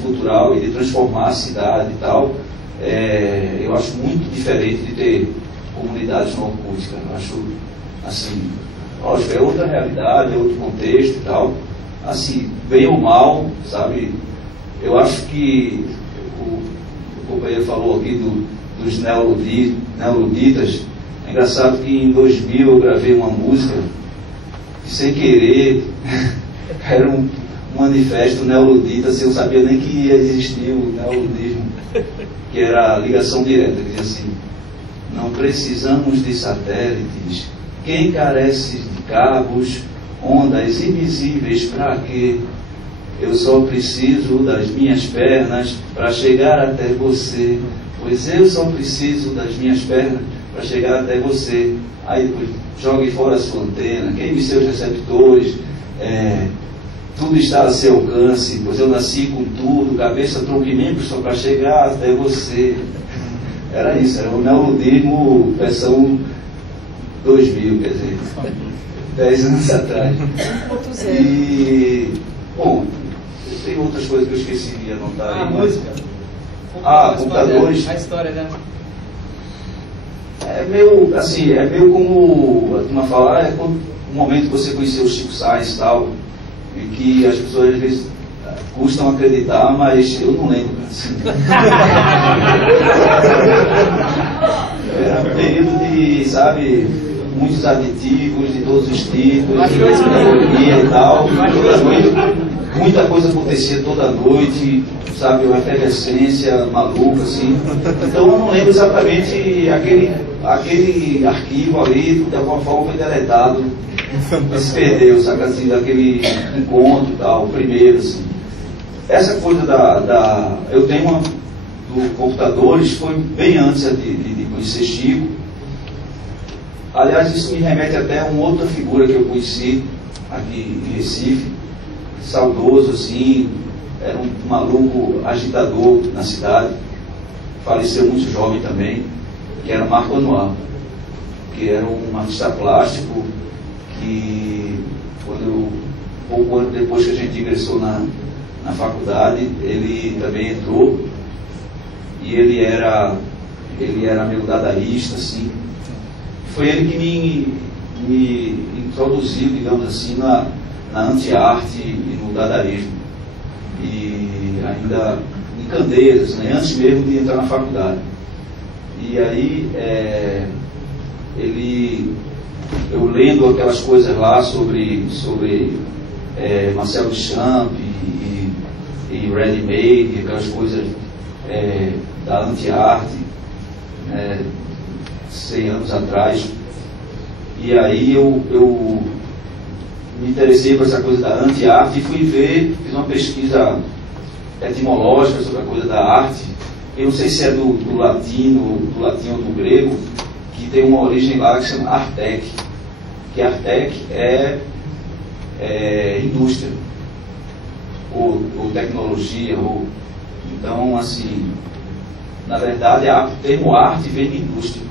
cultural e de transformar a cidade e tal, eu acho muito diferente de ter comunidades no Orkut, cara. Eu acho, assim, lógico, é outra realidade, é outro contexto e tal, assim, bem ou mal, sabe? Eu acho que o companheiro falou aqui dos neoluditas. É engraçado que em 2000 eu gravei uma música que, sem querer, era um manifesto neoludita, assim, eu não sabia nem que ia existir o neoludismo, que era a ligação direta, que dizia assim: não precisamos de satélites, quem carece de cabos, ondas invisíveis para quê? Eu só preciso das minhas pernas para chegar até você, pois eu só preciso das minhas pernas para chegar até você. Aí depois jogue fora a sua antena, queime seus receptores, tudo está a seu alcance, pois eu nasci com tudo, cabeça, tronco e membros só para chegar até você. Era isso, era o neoludismo versão 2000, quer dizer, 10 anos atrás. E, bom, tem outras coisas que eu esqueci de anotar. A música. Computadores. A história dela. É meio, assim, como a turma fala, o momento que você conheceu o Chico Sainz e tal, e que as pessoas às vezes custam acreditar, mas eu não lembro. Assim. Era um período de, sabe, muitos aditivos de todos os tipos, de tecnologia e tal, toda noite, muita coisa acontecia toda noite, sabe, uma efervescência maluca, assim. Então eu não lembro exatamente aquele arquivo ali, de alguma forma foi deletado, se perdeu, sabe, assim, daquele encontro e tal, o primeiro, assim. Essa coisa eu tenho uma do computadores, foi bem antes de conhecer Chico. Aliás, isso me remete até a uma outra figura que eu conheci aqui em Recife, saudoso, assim, era um maluco agitador na cidade, faleceu muito jovem também, que era Marco Anual, que era um artista plástico que, pouco ano depois que a gente ingressou na faculdade, ele também entrou, e ele era meio dadaísta, assim. Foi ele que me introduziu, digamos assim, na anti-arte e no dadaísmo. E ainda em Candeias, né, antes mesmo de entrar na faculdade. E aí, eu lendo aquelas coisas lá sobre Marcel Duchamp e ready-made, aquelas coisas da anti-arte, 100 anos atrás. E aí eu me interessei por essa coisa da anti-arte e fui ver, fiz uma pesquisa etimológica sobre a coisa da arte. Eu não sei se é do latino ou do grego, que tem uma origem lá que se chama artec, que artec é indústria, ou tecnologia, então, assim, na verdade, o termo arte vem de indústria,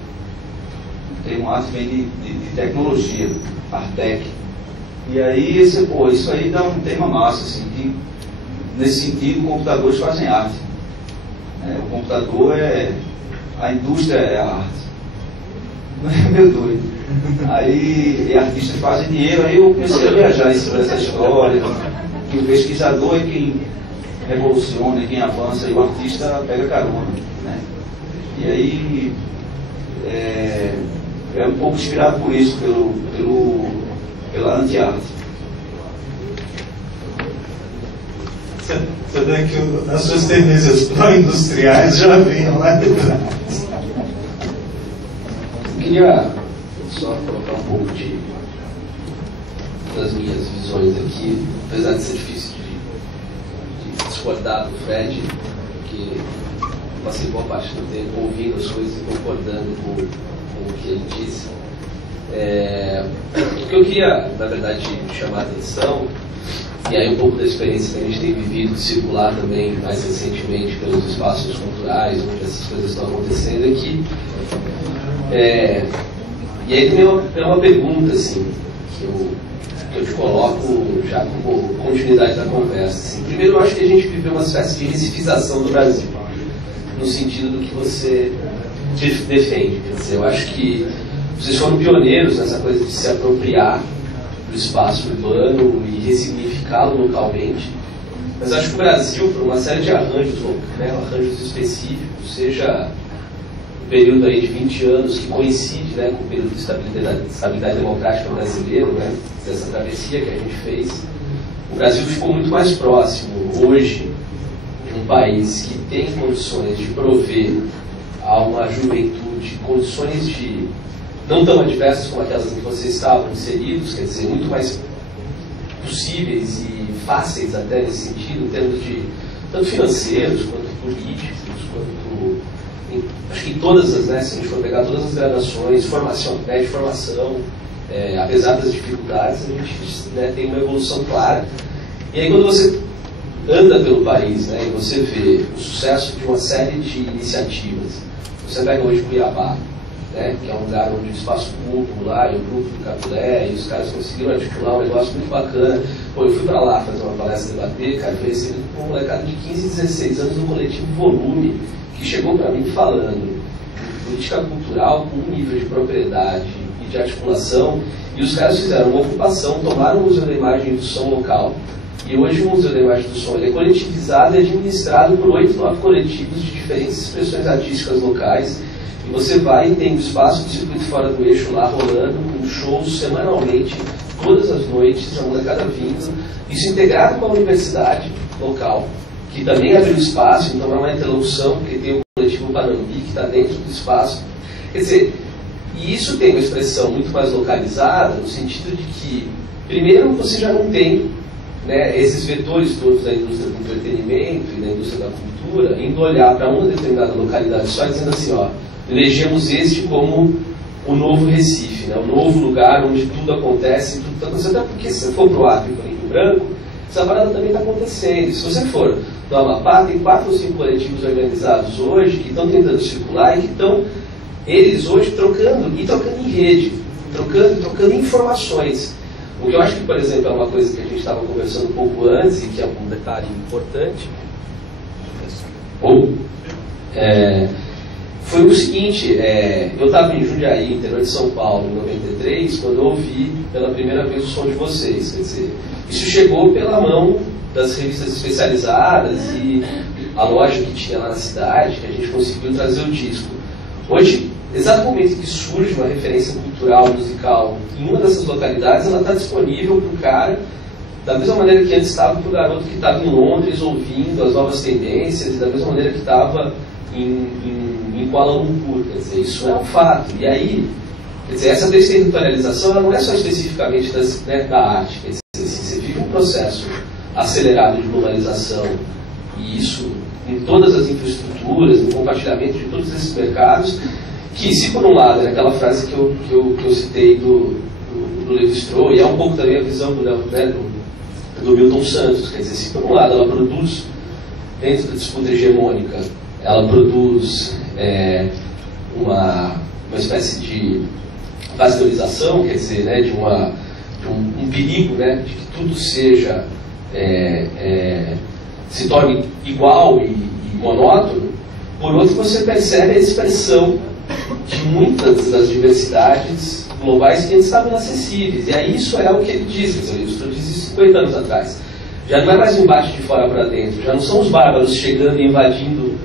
o termo arte vem de tecnologia, artec. E aí, isso aí dá um tema massa, assim, que, nesse sentido, computadores fazem arte. O computador a indústria é a arte. Não é meio doido. Aí, artistas fazem dinheiro, aí eu comecei a viajar em cima dessa história, que o pesquisador é quem revoluciona, é quem avança, e o artista pega carona, né? E aí, é um pouco inspirado por isso, pela anti-arte. Você vê que as suas tendências pró-industriais já vinham lá de trás. Eu queria só colocar um pouco das minhas visões aqui, apesar de ser difícil de discordar do Fred, porque eu passei boa parte do tempo ouvindo as coisas e concordando com o que ele disse. O que eu queria, na verdade, chamar a atenção, e aí um pouco da experiência que a gente tem vivido, circular também mais recentemente pelos espaços culturais, onde essas coisas estão acontecendo, é que e aí tem uma pergunta, assim, que eu que eu te coloco já como continuidade da conversa. Assim, primeiro, eu acho que a gente viveu uma espécie de recificação do Brasil, no sentido do que você defende. Quer dizer, eu acho que vocês foram pioneiros nessa coisa de se apropriar do espaço urbano e ressignificá-lo localmente. Mas acho que o Brasil, por uma série de arranjos, né, arranjos específicos, seja um período aí de 20 anos que coincide, né, com o período de estabilidade democrática brasileiro, né, dessa travessia que a gente fez, o Brasil ficou muito mais próximo hoje de um país que tem condições de prover a uma juventude condições de não tão adversas como aquelas em que vocês estavam inseridos, quer dizer, muito mais possíveis e fáceis até nesse sentido, em termos de tanto financeiros, quanto políticos, quanto acho que todas as, né, se a gente for pegar todas as gradações, formação, né, de formação, apesar das dificuldades, a gente, né, tem uma evolução clara. E aí quando você anda pelo país, né, e você vê o sucesso de uma série de iniciativas, você pega hoje Cuiabá, né, que é um lugar onde o espaço público lá, e o grupo do Capulé, e os caras conseguiram articular um negócio muito bacana. Pô, eu fui para lá fazer uma palestra debater, cara, foi recebido por um molecada de 15, 16 anos do coletivo Volume, que chegou para mim falando de política cultural com um nível de propriedade e de articulação, e os caras fizeram uma ocupação, tomaram o Museu da Imagem e do Som local, e hoje o Museu da Imagem e do Som ele é coletivizado e administrado por 8, 9 coletivos de diferentes expressões artísticas locais. E você vai e tem o espaço do Circuito Fora do Eixo lá rolando, com shows semanalmente, todas as noites, a molecada vindo, isso integrado com a universidade local, que também abriu espaço, então é uma interlocução, porque tem o coletivo Panambi, que está dentro do espaço. Quer dizer, e isso tem uma expressão muito mais localizada, no sentido de que, primeiro, você já não tem, né, esses vetores todos da indústria do entretenimento e da indústria da cultura, indo olhar para uma determinada localidade só dizendo assim, ó, elegemos este como o novo Recife, né? O novo lugar onde tudo acontece, tudo está acontecendo. Até porque se você for para o Acre e para o Rio Branco, essa parada também está acontecendo. Se você for no Amapá, tem 4 ou 5 coletivos organizados hoje que estão tentando circular e que estão, eles hoje, trocando em rede, trocando informações. O que eu acho que, por exemplo, é uma coisa que a gente estava conversando um pouco antes e que é um detalhe importante, foi o seguinte, eu estava em Jundiaí, interior de São Paulo, em 93, quando eu ouvi pela primeira vez o som de vocês. Quer dizer, isso chegou pela mão das revistas especializadas e a loja que tinha lá na cidade, que a gente conseguiu trazer o disco. Hoje, exato no momento que surge uma referência cultural, musical, em uma dessas localidades, ela está disponível para o cara, da mesma maneira que antes estava para o garoto que estava em Londres ouvindo as novas tendências, e da mesma maneira que estava em Kuala Lumpur. Quer dizer, isso é um fato. E aí, quer dizer, essa desterritorialização ela não é só especificamente da arte. Quer dizer, você vive um processo acelerado de globalização, e isso em todas as infraestruturas, no compartilhamento de todos esses mercados, que se por um lado é aquela frase que eu citei do Lévi-Strauss, e é um pouco também a visão do Milton Santos, quer dizer, se por um lado ela produz, dentro da disputa hegemônica, ela produz uma espécie de pasteurização, quer dizer, né, de um perigo, né, de que tudo seja se torne igual e monótono. Por outro, você percebe a expressão de muitas das diversidades globais que antes estavam inacessíveis. E aí isso é o que ele diz, quer dizer, ele diz isso 50 anos atrás. Já não é mais um embate de fora para dentro, já não são os bárbaros chegando e invadindo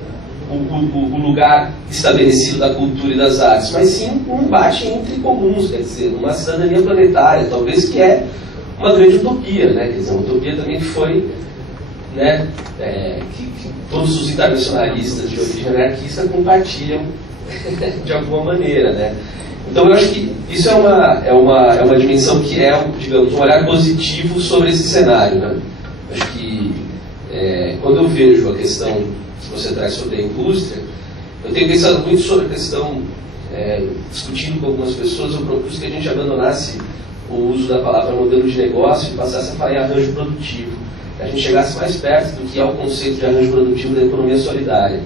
o lugar estabelecido da cultura e das artes, mas sim um embate entre comuns, quer dizer, uma cidadania planetária, talvez, que é uma grande utopia, né? Quer dizer, uma utopia também que foi, né, que todos os internacionalistas de origem anarquista compartilham de alguma maneira, né? Então eu acho que isso é uma dimensão que é, digamos, um olhar positivo sobre esse cenário, né? Acho que quando eu vejo a questão que você traz sobre a indústria, eu tenho pensado muito sobre a questão, discutindo com algumas pessoas, eu propus que a gente abandonasse o uso da palavra modelo de negócio e passasse a falar em arranjo produtivo, que a gente chegasse mais perto do que é o conceito de arranjo produtivo da economia solidária,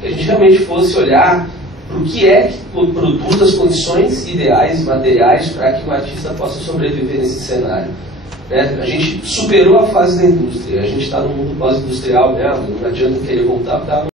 que a gente realmente fosse olhar para o que é que produz as condições ideais, materiais, para que o artista possa sobreviver nesse cenário. né? A gente superou a fase da indústria, a gente está no mundo pós-industrial mesmo, não adianta querer voltar para